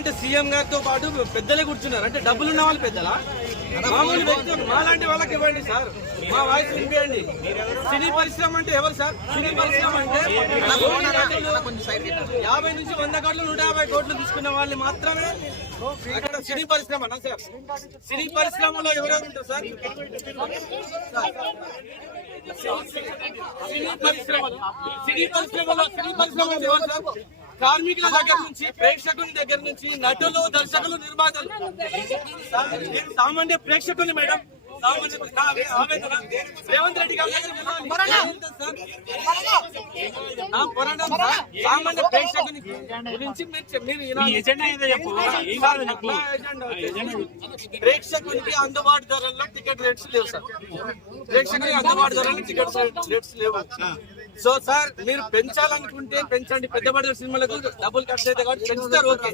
అంటే సీఎం గారితో పాటు పెద్దలే కూర్చున్నారు. అంటే డబ్బులున్న వాళ్ళు పెద్దలా? మామూలు వ్యక్తులు మాలాంటి వాళ్ళకి ఇవ్వండి సార్, మా వాయిస్ వినిపించండి. సినీ పరిశ్రమ అంటే ఎవరు సార్? సినీ పరిశ్రమ అంటే 50 నుంచి 100 కోట్లు 150 కోట్లు తీసుకున్న వాళ్ళు మాత్రమే అక్కడ సినీ పరిశ్రమ అన్నా సార్. సినీ పరిశ్రమలో ఎవరెవరు ఉంటారు సార్? సినీ పరిశ్రమలో ఎవరు సార్? కార్మికుల దగ్గర నుంచి, ప్రేక్షకుని దగ్గర నుంచి, నటులు, దర్శకులు, నిర్మాతలు. సామాన్య ప్రేక్షకుని మేడం, రేవంత్ రెడ్డి గారు సామాన్య ప్రేక్షకుని గురించి ప్రేక్షకునికి అందుబాటు ధరల్లో టికెట్ రేట్స్ లేవు సార్. ప్రేక్షకునికి అందుబాటు ధరల్లో టికెట్ రేట్స్ లేవు. సో సార్, మీరు పెంచాలనుకుంటే పెంచండి. పెద్ద బడ్జెట్ సినిమాలకు డబ్బులు ఖర్చు అయితే కాబట్టి పెంచుతారు, ఓకే.